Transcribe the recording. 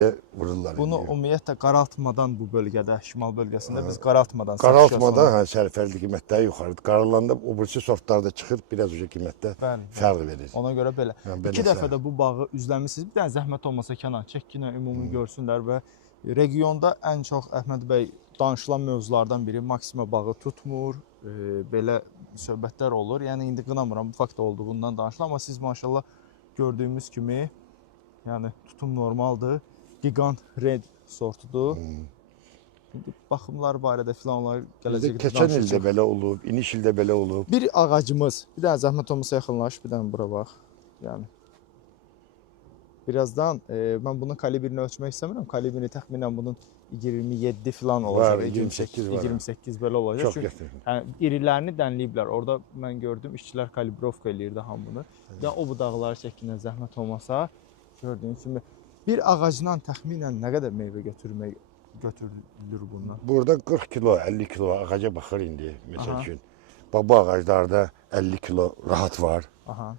vururlar. Bunu indi. ümumiyyətlə qaraltmadan bu bölgədə, şimal bölgəsində biz qaraltmadan Qaraltmadan sərfərli qiymətləri yuxarıdır. Qaralanda o birisi sortlarda çıxır, biraz uca qiymətdə fərq verir. Ona görə belə. İki dəfə də bu bağı üzləmisiniz. Bir dənə zəhmət olmasa Kənan çək ki, ümumi görsünlər və regionda ən çox Əhməd bəy danışılan mövzulardan biri Maksima bağı tutmur, belə söhbətlər olur. Yəni indi qınamıram, bu fakt olduğundan danışılan, amma siz maşallah gördüyümüz kimi, yəni tutum normaldır. Gigant Red sortudur. İndi baxımlar barədə filanlar gələcəkdə keçən ildə belə olub, iniş ildə belə olub. Bir ağacımız, bir dənə zəhmət olmasa yaxınlaş, bir dənə bura bax. Yəni birazdan mən bunun kalibrini ölçmək istəmirəm. Kalibrini təxminən bunun 27 filan olacaq, 28 var. 28 belə olacaq. Çox gətirir. Yəni irilərini dənləyiblər. Orada mən gördüm işçilər kalibrovka eləyirdi hamını. Ya o budaqları çəkinə zəhmət olmasa gördüyünüz kimi bir ağacdan təxminən nə qədər meyvə götürülür bundan? Burada 40 kilo, 50 kilo ağaca baxır indi, məsəl üçün. Bu ağaclarda 50 kilo rahat var. Aha.